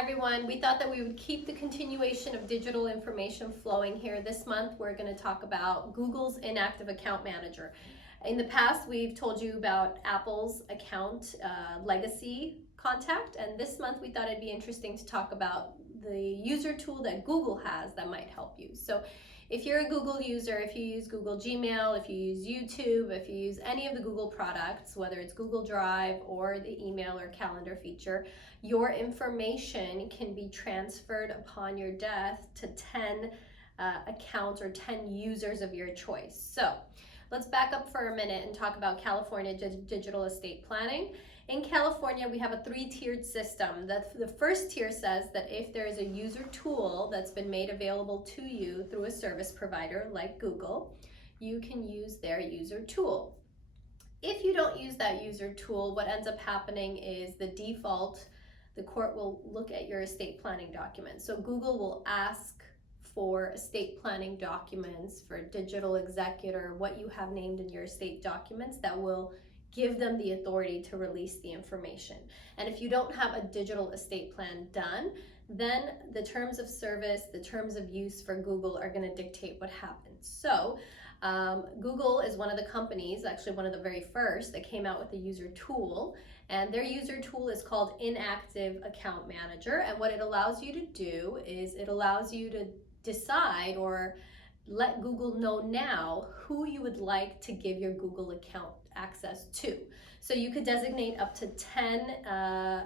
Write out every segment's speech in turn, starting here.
everyone. We thought that we would keep the continuation of digital information flowing here. This month, we're going to talk about Google's Inactive Account Manager. In the past, we've told you about Apple's account legacy contact, and this month we thought it'd be interesting to talk about the user tool that Google has that might help you. So if you're a Google user, if you use Google Gmail, if you use YouTube, if you use any of the Google products, whether it's Google Drive or the email or calendar feature, your information can be transferred upon your death to 10 accounts or 10 users of your choice. So let's back up for a minute and talk about California digital estate planning. In California, we have a three-tiered system. The first tier says that if there is a user tool that's been made available to you through a service provider like Google, you can use their user tool. If you don't use that user tool, what ends up happening is the default, the court will look at your estate planning documents. So Google will ask for estate planning documents, for digital executor, what you have named in your estate documents that will give them the authority to release the information. And if you don't have a digital estate plan done, then the terms of service, the terms of use for Google are going to dictate what happens. So Google is one of the companies, actually one of the very first, that came out with a user tool, and their user tool is called Inactive Account Manager. And what it allows you to do is it allows you to decide or let Google know now who you would like to give your Google account access to. So you could designate up to 10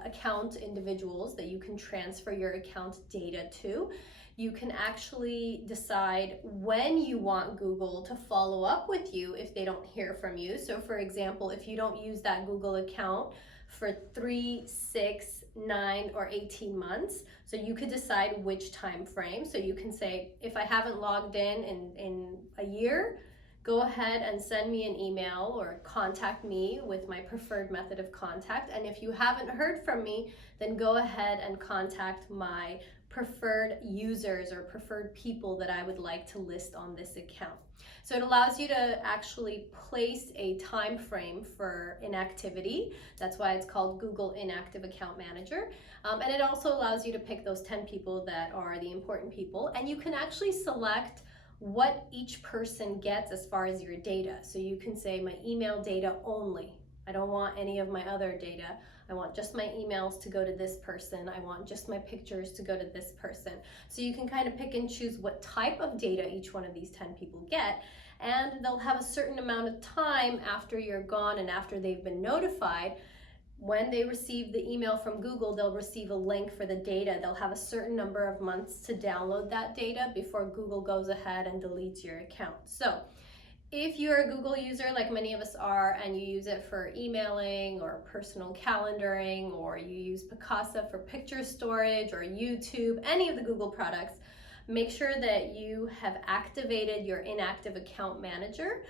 account individuals that you can transfer your account data to. You can actually decide when you want Google to follow up with you if they don't hear from you. So for example, if you don't use that Google account for 3, 6, 9, or 18 months. So you could decide which time frame. So you can say, if I haven't logged in a year, go ahead and send me an email or contact me with my preferred method of contact. And if you haven't heard from me, then go ahead and contact my preferred users or preferred people that I would like to list on this account. So it allows you to actually place a time frame for inactivity. That's why it's called Google Inactive Account Manager. And it also allows you to pick those 10 people that are the important people. And you can actually select what each person gets as far as your data. So you can say my email data only. I don't want any of my other data. I want just my emails to go to this person. I want just my pictures to go to this person. So you can kind of pick and choose what type of data each one of these 10 people get. And they'll have a certain amount of time after you're gone and after they've been notified. When they receive the email from Google, they'll receive a link for the data. They'll have a certain number of months to download that data before Google goes ahead and deletes your account. So if you're a Google user, like many of us are, and you use it for emailing or personal calendaring, or you use Picasa for picture storage or YouTube, any of the Google products, make sure that you have activated your Inactive Account Manager.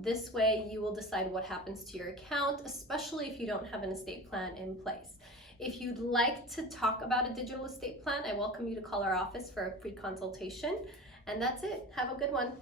This way you will decide what happens to your account, especially if you don't have an estate plan in place. If you'd like to talk about a digital estate plan, I welcome you to call our office for a free consultation. And that's it. Have a good one.